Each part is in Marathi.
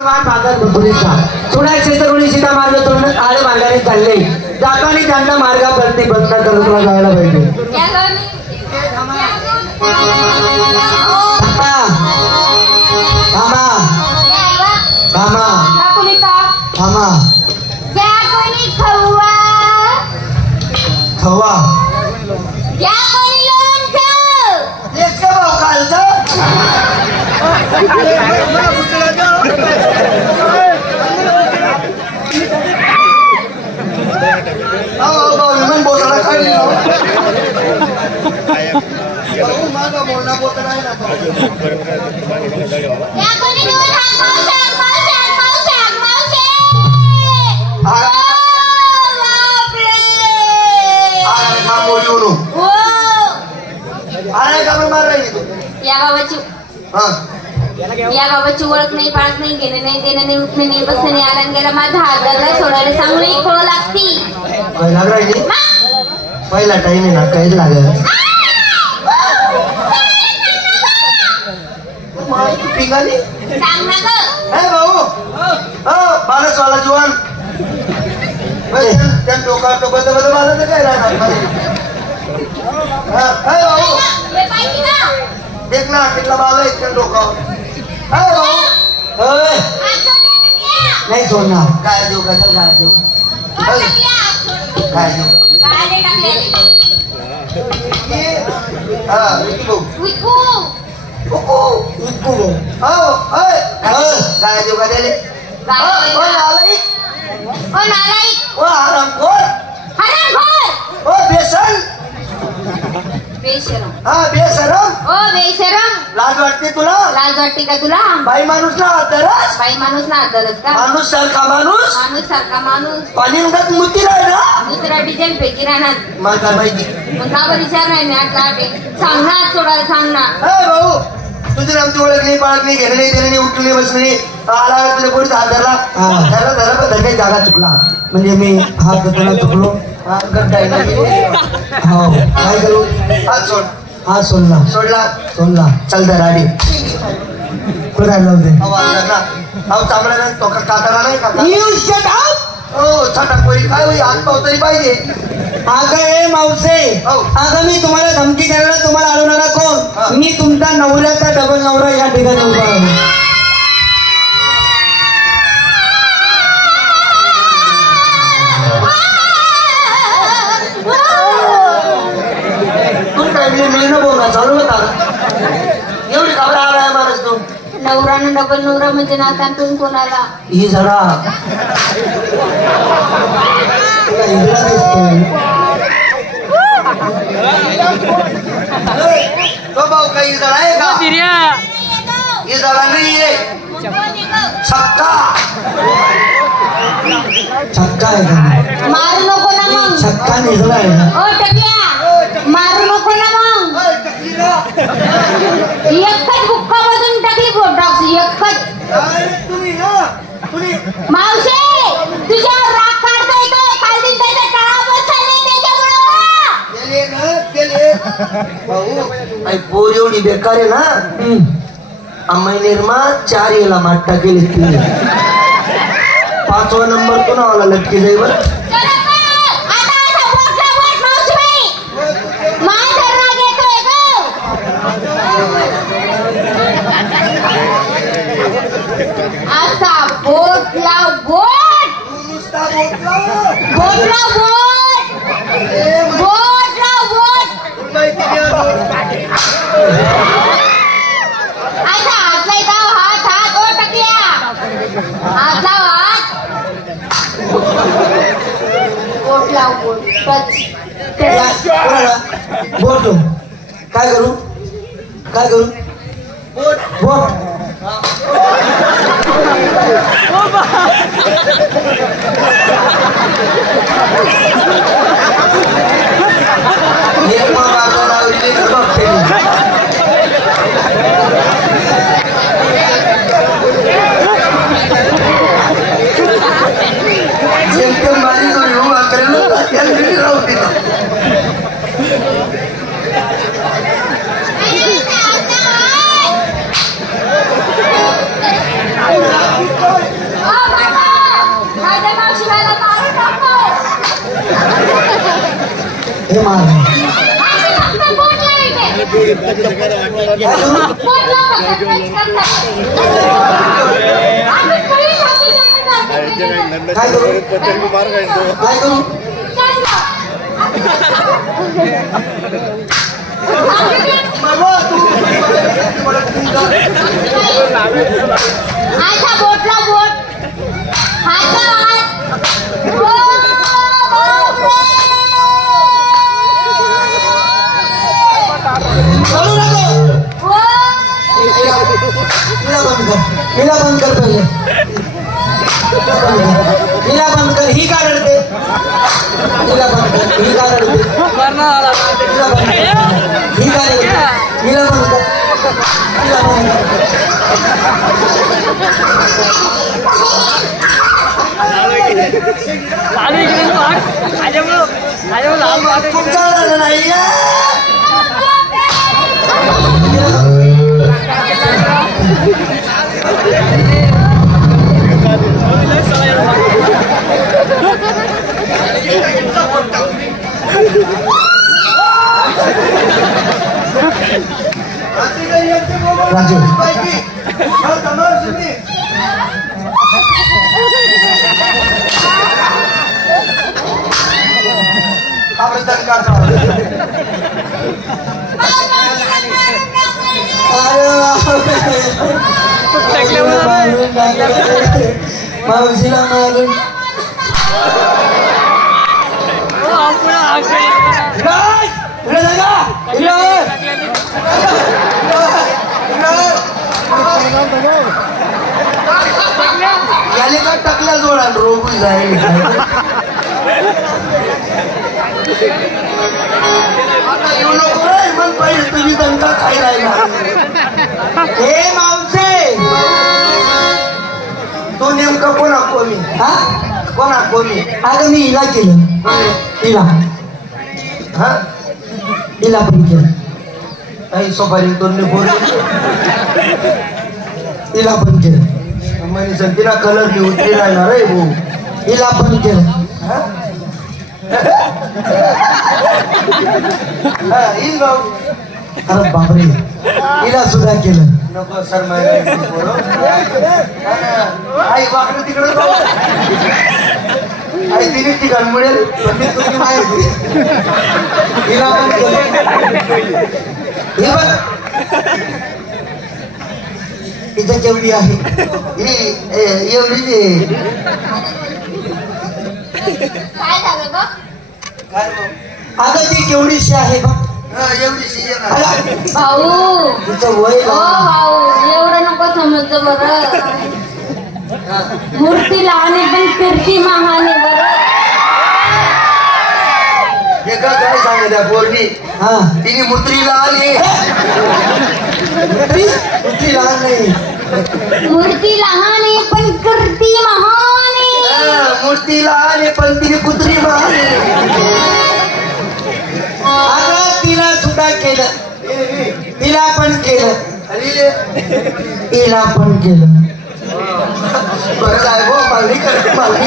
भागात भुपुरीचा थोडा क्षेत्रगुणी सीता मार्ग तोडून आळे मार्गाने चालले जाताना त्यांना मार्गावरती बंद करून तुला जायला पाहिजे. खवा या गावाची ओळख नाही, पाळत नाही, घेणे नाही, देणे नाही, उठणे नाही, बसणे नाही, आला गेला माझा हात धरला सोडायला सांगू नाही, खोळ लागती पहिला टाइम आहे ना काहीच लागत सांग ना ग भाऊ बारस वाला जुवान त्या डोका तो बंद बंद मला काय राहणार देख ना कितना बाल है इतने डोकावर नाही सोडणार काय देऊ काय देऊ काय देऊ काय देऊ का दिले बेशरम लाज वाटते तुला? लाज वाटते का तुला? बाई माणूस ना आदरच बाई माणूस ना आदरच का? माणूस सारखा माणूस पाणी म्हणतात मुती राहिला दुसरा डिझाईन पैकी राहणार मला काय माहिती मग का बरं विचार नाही सांग ना सोडायला सांग ना. भाऊ तुझी आमची ओळख नाही, पाळख नाही, घेणे नाही, देणे नाही, उठणे बसणे आला तुझ्या कोणी हात धरला पण काही जागा चुकला म्हणजे मी हात धरला चुकलो काय करू हात सोड हात सोडला चल तर आधी कुणाला होते चांगला तो काकाला नाही का छटा कोणी काय होई हात पाव तरी पाहिजे. अगं मावसे अगं मी तुम्हाला धमकी द्यायला तुम्हाला आढळणारा कोण? मी तुमचा नवऱ्याचा डबल नवरा या ठिकाणी उभा आहे. मिळणं बोलणं चालू होता एवढी घाबरा आलाय माणूस तू. नवरा न डबल नवरा म्हणजे नात्यातून कोणाला ही जरा तो भाऊ काही जरा आहे का? ही जरा नाहीये छक्का आहे का? मारू नको ना मग छक्का निघला आहे ना. ओ टकल्या मारू नको ना मग एकच बुक्का मधून टाकली बोटॉक्स एकच. मावशे तुझ्यावर राग काढता येतो काल दिन त्याच्या तळावर चालले त्याच्यामुळे पोर एवढी बेकार आहे ना. आम्ही निर्मा 4 याला मात टाकेल 5वा नंबर कोणावाला लटके जाई बर. असा बोट लाव बोट बोट लाव बोट बोट लाव बोट असा हात लाव हात ओ टकल्या हात लाव हात बोट लाव बोट बोट काय करू बोट काय करू अच्छा बोटला बोट हातला हात हिला बंद कर पहिले हिला बंद कर ही का रडते हिला बंद कर ही का रडते ही का रडते हिला बंद कर हिला बंद कर तुमचा नाही राजू मावशीला मारून याले का टाकला जोडा रोग जाईल आता येऊ नको मग पहिले तुम्ही दंका खाई राहिला हे मावसे तू नेमका कोणा कोणी हा कोणा कोणी अगं मी हिला केलं हिला हा हिला पण केलं काही सोपारी दोन बोल हिला पण केलं म्हणजे तिला कलर मी उतरी राहणार आहे भाऊ हिला पण केलं अरे बापरे हिला सुद्धा केलं नको सर आई वाकडं तिकडं आई तिने ठिकाण मिळेल तुझी माहिती हिला पण केलं हे बघ इथं जेवढी आहे ही एवढी काय झालं ग अगं ती केवढीशी आहे बघ एवढीशी भाऊ तिचं वय हो भाऊ एवढं नको समजतो बरं मूर्ती लहान आहे पण कीर्ती महान आहे बरं हे का काय सांगितलं पोरणी हा तिने मूर्तीला आली मूर्ती लहान नाही मूर्ती लहान आहे पण कीर्ती महान आहे मूर्ती लहान आहे पण तिने कुत्री महान आहे आता तिला सुद्धा केलं तिला पण केलं तिला पण केलं बरं आहे हो मागणी करते मागणी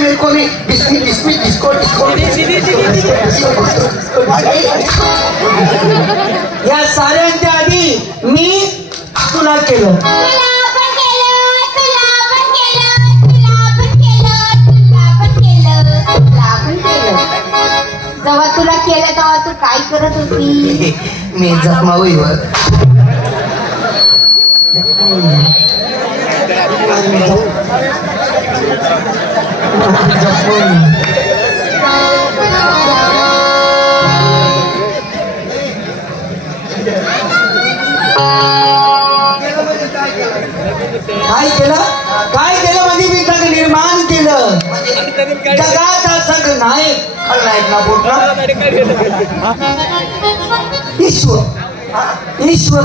मेरे को नहीं बिस्मिल बिस्मिल डिस्को डिस्को या साऱ्यांच्या आधी मी तुला केलं जेव्हा तुला केलं तेव्हा तू काय करत होती मी जखमा होईल काय केलं म्हणजे मी जग निर्माण केलं जगाचा सग नायक खलनायक ना बोटला ईश्वर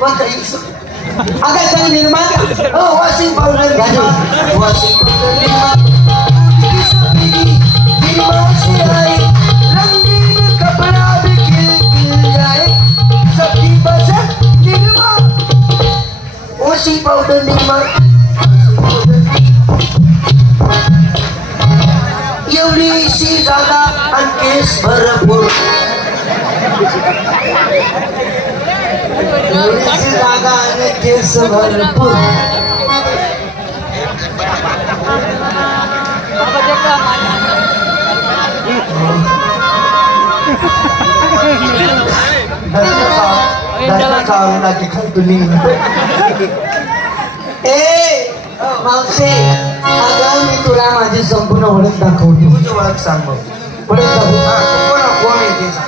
कोणता ईश्वर अगं जग निर्माण हो वॉशिंग पावडर वॉशिंग रंगीन कपड़ा भी खिल जाए सबकी पसंद निर्माण वॉशिंग पावडर निर्माण एवढीशी जागा आणि केस भरपूर एवढीशी जागा आणि केस भरपूर. मावशे, अगं मी तुला माझी संपूर्ण ओळख दाखवतो. तुझी ओळख सांग भाऊ. ओळख दाखव.